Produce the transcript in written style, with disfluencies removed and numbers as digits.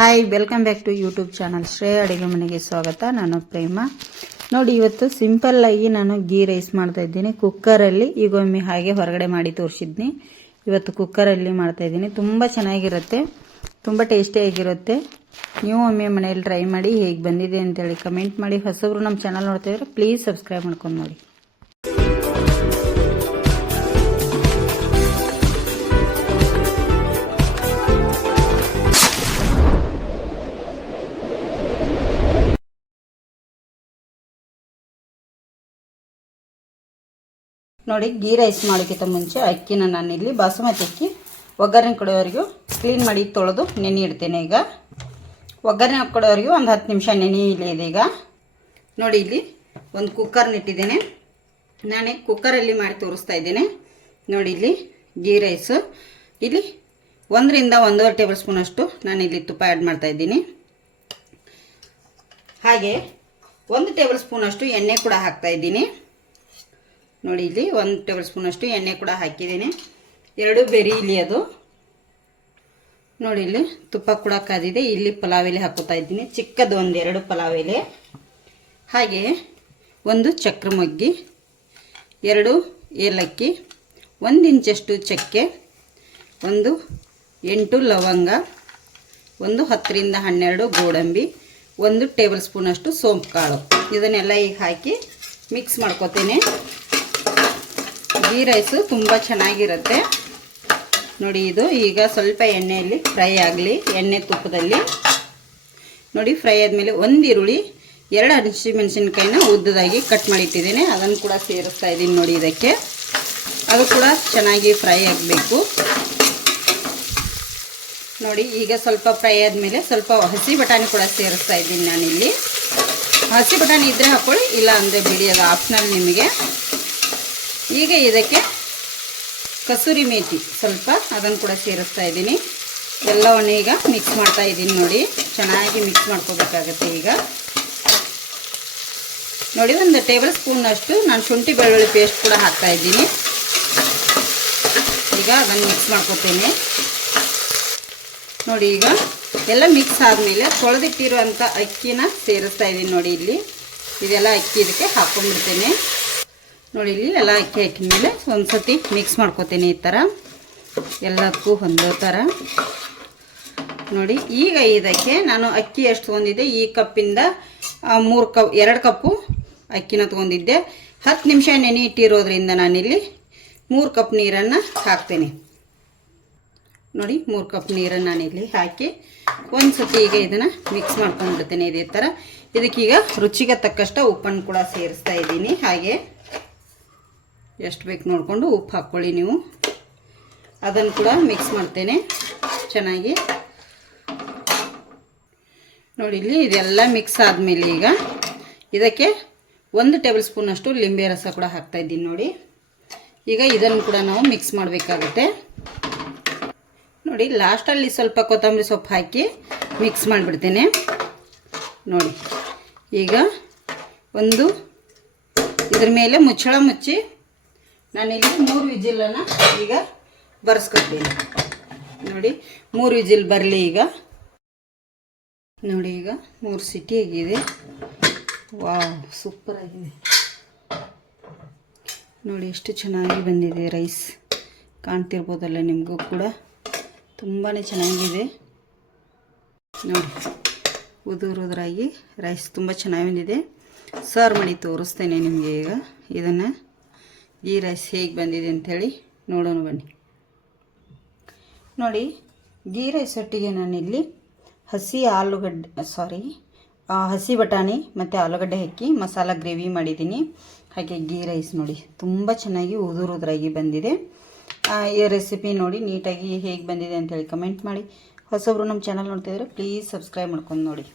Hi, welcome back to YouTube channel Shreya ಅಡುಗೆ ಮನೆಗೆ ಸ್ವಾಗತ. ನಾನು ಪ್ರೇಮ. ನೋಡಿ, ಇವತ್ತು ಸಿಂಪಲ್ ಆಗಿ ನಾನು ಗೀ ರೈಸ್ ಮಾಡ್ತಾ ಇದ್ದೀನಿ ಕುಕ್ಕರಲ್ಲಿ. ಈಗ ಒಮ್ಮೆ ಹಾಗೆ ಹೊರಗಡೆ ಮಾಡಿ ತೋರಿಸಿದ್ನಿ. ಇವತ್ತು ಕುಕ್ಕರಲ್ಲಿ ಮಾಡ್ತಾ ಇದ್ದೀನಿ. ತುಂಬ ಚೆನ್ನಾಗಿರುತ್ತೆ, ತುಂಬ ಟೇಸ್ಟಿಯಾಗಿರುತ್ತೆ. ನೀವು ಒಮ್ಮೆ ಮನೆಯಲ್ಲಿ ಟ್ರೈ ಮಾಡಿ ಹೇಗೆ ಬಂದಿದೆ ಅಂತೇಳಿ ಕಮೆಂಟ್ ಮಾಡಿ. ಹೊಸಬ್ರು ನಮ್ಮ ಚಾನಲ್ ನೋಡ್ತಾ ಇದ್ರೆ ಪ್ಲೀಸ್ ಸಬ್ಸ್ಕ್ರೈಬ್ ಮಾಡ್ಕೊಂಡು ನೋಡಿ. ನೋಡಿ, ಗೀ ರೈಸ್ ಮಾಡೋಕ್ಕಿಂತ ಮುಂಚೆ ಅಕ್ಕಿನ ನಾನಿಲ್ಲಿ ಬಾಸುಮತಿ ಅಕ್ಕಿ ಒಗ್ಗರಣೆ ಕೊಡೋವರೆಗೂ ಕ್ಲೀನ್ ಮಾಡಿ ತೊಳೆದು ನೆನೆ ಇಡ್ತೇನೆ. ಈಗ ಒಗ್ಗರಣೆ ಕೊಡೋವರೆಗೂ ಒಂದು 10 ನಿಮಿಷ ನೆನೆ ಇದೆ. ಈಗ ನೋಡಿ, ಇಲ್ಲಿ ಒಂದು ಕುಕ್ಕರ್ನ ಇಟ್ಟಿದ್ದೇನೆ. ನಾನೇ ಕುಕ್ಕರಲ್ಲಿ ಮಾಡಿ ತೋರಿಸ್ತಾ ಇದ್ದೇನೆ. ನೋಡಿ, ಇಲ್ಲಿ ಗೀ ರೈಸು ಇಲ್ಲಿ 1 ರಿಂದ 1.5 ಟೇಬಲ್ ಸ್ಪೂನ್ ಅಷ್ಟು ನಾನಿಲ್ಲಿ ತುಪ್ಪ ಆ್ಯಡ್ ಮಾಡ್ತಾ ಇದ್ದೀನಿ. ಹಾಗೆ 1 ಟೇಬಲ್ ಸ್ಪೂನ್ ಅಷ್ಟು ಎಣ್ಣೆ ಕೂಡ ಹಾಕ್ತಾ ಇದ್ದೀನಿ. ನೋಡಿ, ಇಲ್ಲಿ 1 ಟೇಬಲ್ ಸ್ಪೂನ್ ಅಷ್ಟು ಎಣ್ಣೆ ಕೂಡ ಹಾಕಿದ್ದೀನಿ. 2 ಬೆರೀಲಿ ಅದು. ನೋಡಿ, ಇಲ್ಲಿ ತುಪ್ಪ ಕೂಡ ಕಾದಿದೆ. ಇಲ್ಲಿ ಪಲಾವ್ ಎಲೆ ಹಾಕೋತಾ ಇದ್ದೀನಿ, ಚಿಕ್ಕದು 1-2 ಪಲಾವ್ ಎಲೆ. ಹಾಗೆ 1 ಚಕ್ರ ಮೊಗ್ಗಿ, 2 ಏಲಕ್ಕಿ, 1 ಇಂಚಷ್ಟು ಚಕ್ಕೆ, 8 ಲವಂಗ, 10 ರಿಂದ 12 ಗೋಡಂಬಿ, 1 ಟೇಬಲ್ ಸ್ಪೂನ್ ಅಷ್ಟು ಸೋಂಪು ಕಾಳು. ಇದನ್ನೆಲ್ಲ ಈಗ ಹಾಕಿ ಮಿಕ್ಸ್ ಮಾಡ್ಕೋತೇನೆ. ಗೀ ರೈಸು ತುಂಬ ಚೆನ್ನಾಗಿರುತ್ತೆ. ನೋಡಿ, ಇದು ಈಗ ಸ್ವಲ್ಪ ಎಣ್ಣೆಯಲ್ಲಿ ಫ್ರೈ ಆಗಲಿ, ಎಣ್ಣೆ ತುಪ್ಪದಲ್ಲಿ. ನೋಡಿ, ಫ್ರೈ ಆದಮೇಲೆ 1 ಈರುಳ್ಳಿ, 2 ಹಸಿಮೆಣಸಿನ್ಕಾಯಿನ ಉದ್ದದಾಗಿ ಕಟ್ ಮಾಡಿ ಇಟ್ಟಿದ್ದೇನೆ. ಅದನ್ನು ಕೂಡ ಸೇರಿಸ್ತಾ ಇದ್ದೀನಿ. ನೋಡಿ, ಇದಕ್ಕೆ ಅದು ಕೂಡ ಚೆನ್ನಾಗಿ ಫ್ರೈ ಆಗಬೇಕು. ನೋಡಿ, ಈಗ ಸ್ವಲ್ಪ ಫ್ರೈ ಆದಮೇಲೆ ಸ್ವಲ್ಪ ಹಸಿ ಬಟಾಣಿ ಕೂಡ ಸೇರಿಸ್ತಾ ಇದ್ದೀನಿ ನಾನಿಲ್ಲಿ. ಹಸಿ ಬಟಾಣಿ ಇದ್ದರೆ ಹಾಕ್ಕೊಳ್ಳಿ, ಇಲ್ಲ ಅಂದರೆ ಬಿಡಿ, ಅದು ಆಪ್ಷನಲ್ ನಿಮಗೆ. ಈಗ ಇದಕ್ಕೆ ಕಸೂರಿ ಮೇಥಿ ಸ್ವಲ್ಪ, ಅದನ್ನು ಕೂಡ ಸೇರಿಸ್ತಾ ಇದ್ದೀನಿ. ಎಲ್ಲವನ್ನು ಈಗ ಮಿಕ್ಸ್ ಮಾಡ್ತಾ ಇದ್ದೀನಿ. ನೋಡಿ, ಚೆನ್ನಾಗಿ ಮಿಕ್ಸ್ ಮಾಡ್ಕೋಬೇಕಾಗತ್ತೆ. ಈಗ ನೋಡಿ, 1 ಟೇಬಲ್ ಸ್ಪೂನ್ ಅಷ್ಟು ನಾನು ಶುಂಠಿ ಬೆಳ್ಳುಳ್ಳಿ ಪೇಸ್ಟ್ ಕೂಡ ಹಾಕ್ತಾ ಇದ್ದೀನಿ. ಈಗ ಅದನ್ನು ಮಿಕ್ಸ್ ಮಾಡ್ಕೋತೇನೆ. ನೋಡಿ, ಈಗ ಎಲ್ಲ ಮಿಕ್ಸ್ ಆದಮೇಲೆ ತೊಳೆದಿಟ್ಟಿರುವಂಥ ಅಕ್ಕಿನ ಸೇರಿಸ್ತಾ ಇದ್ದೀನಿ. ನೋಡಿ, ಇಲ್ಲಿ ಇದೆಲ್ಲ ಅಕ್ಕಿ ಇದಕ್ಕೆ ಹಾಕ್ಕೊಂಡ್ಬಿಡ್ತೇನೆ. ನೋಡಿ, ಇಲ್ಲಿ ಎಲ್ಲ ಅಕ್ಕಿ ಹಾಕಿದ ಮೇಲೆ ಒಂದು ಸತಿ ಮಿಕ್ಸ್ ಮಾಡ್ಕೋತೇನೆ ಈ ಥರ ಎಲ್ಲದಕ್ಕೂ ಹೊಂದೋ ಥರ. ನೋಡಿ, ಈಗ ಇದಕ್ಕೆ ನಾನು ಅಕ್ಕಿ ಎಷ್ಟು ತೊಗೊಂಡಿದ್ದೆ, ಈ ಕಪ್ಪಿಂದ 2 ಕಪ್ಪು ಅಕ್ಕಿನ ತೊಗೊಂಡಿದ್ದೆ. 10 ನಿಮಿಷ ನೆನೆ ಇಟ್ಟಿರೋದ್ರಿಂದ ನಾನಿಲ್ಲಿ 3 ಕಪ್ ನೀರನ್ನು ಹಾಕ್ತೇನೆ. ನೋಡಿ, 3 ಕಪ್ ನೀರನ್ನು ನಾನಿಲ್ಲಿ ಹಾಕಿ ಒಂದು ಸತಿ ಈಗ ಇದನ್ನು ಮಿಕ್ಸ್ ಮಾಡ್ಕೊಂಡ್ಬಿಡ್ತೇನೆ ಇದೇ ಥರ. ಇದಕ್ಕೀಗ ರುಚಿಗೆ ತಕ್ಕಷ್ಟು ಉಪ್ಪನ್ನು ಕೂಡ ಸೇರಿಸ್ತಾ ಇದ್ದೀನಿ. ಹಾಗೆ ಎಷ್ಟು ಬೇಕು ನೋಡಿಕೊಂಡು ಉಪ್ಪು ಹಾಕ್ಕೊಳ್ಳಿ ನೀವು. ಅದನ್ನು ಕೂಡ ಮಿಕ್ಸ್ ಮಾಡ್ತೇನೆ ಚೆನ್ನಾಗಿ. ನೋಡಿ, ಇಲ್ಲಿ ಇದೆಲ್ಲ ಮಿಕ್ಸ್ ಆದಮೇಲೆ ಈಗ ಇದಕ್ಕೆ 1 ಟೇಬಲ್ ಸ್ಪೂನ್ ಅಷ್ಟು ಲಿಂಬೆ ರಸ ಕೂಡ ಹಾಕ್ತಾ ಇದ್ದೀನಿ. ನೋಡಿ, ಈಗ ಇದನ್ನು ಕೂಡ ನಾವು ಮಿಕ್ಸ್ ಮಾಡಬೇಕಾಗುತ್ತೆ. ನೋಡಿ, ಲಾಸ್ಟಲ್ಲಿ ಸ್ವಲ್ಪ ಕೊತ್ತಂಬರಿ ಸೊಪ್ಪು ಹಾಕಿ ಮಿಕ್ಸ್ ಮಾಡಿಬಿಡ್ತೇನೆ. ನೋಡಿ, ಈಗ ಇದ್ರ ಮೇಲೆ ಮುಚ್ಚಳ ಮುಚ್ಚಿ ನಾನಿಲ್ಲಿ 3 ವಿಜಿಲನ್ನು ಈಗ ಬರ್ಸ್ಕೊತೀನಿ. ನೋಡಿ, 3 ವಿಜಿಲ್ ಬರಲಿ ಈಗ. ನೋಡಿ, ಈಗ 3 ಸಿಟಿ ಆಗಿದೆ. ವಾವ್, ಸೂಪರ್ ಆಗಿದೆ. ನೋಡಿ, ಎಷ್ಟು ಚೆನ್ನಾಗಿ ಬಂದಿದೆ ರೈಸ್. ಕಾಣ್ತಿರ್ಬೋದಲ್ಲ ನಿಮಗೂ ಕೂಡ, ತುಂಬಾ ಚೆನ್ನಾಗಿದೆ. ನೋಡಿ, ಉದುರಾಗಿ ರೈಸ್ ತುಂಬ ಚೆನ್ನಾಗಿ ಬಂದಿದೆ. ಸರ್ವ್ ಮಾಡಿ ತೋರಿಸ್ತೇನೆ ನಿಮಗೆ. ಈಗ ಇದನ್ನು ಈ ರೈಸ್ ಹೇಗೆ ಬಂದಿದೆ ಅಂಥೇಳಿ ನೋಡೋಣ ಬನ್ನಿ. ನೋಡಿ, ಗೀ ರೈಸ್ ಒಟ್ಟಿಗೆ ನಾನಿಲ್ಲಿ ಹಸಿ ಬಟಾಣಿ ಮತ್ತು ಆಲೂಗಡ್ಡೆ ಹಾಕಿ ಮಸಾಲ ಗ್ರೇವಿ ಮಾಡಿದ್ದೀನಿ. ಹಾಗೆ ಗೀ ರೈಸ್ ನೋಡಿ ತುಂಬ ಚೆನ್ನಾಗಿ ಉದುರಾಗಿ ಬಂದಿದೆ. ಈ ರೆಸಿಪಿ ನೋಡಿ ನೀಟಾಗಿ ಹೇಗೆ ಬಂದಿದೆ ಅಂಥೇಳಿ ಕಮೆಂಟ್ ಮಾಡಿ. ಹೊಸಬ್ರು ನಮ್ಮ ಚಾನಲ್ ನೋಡ್ತಿದ್ರೆ ಪ್ಲೀಸ್ ಸಬ್ಸ್ಕ್ರೈಬ್ ಮಾಡ್ಕೊಂಡು ನೋಡಿ.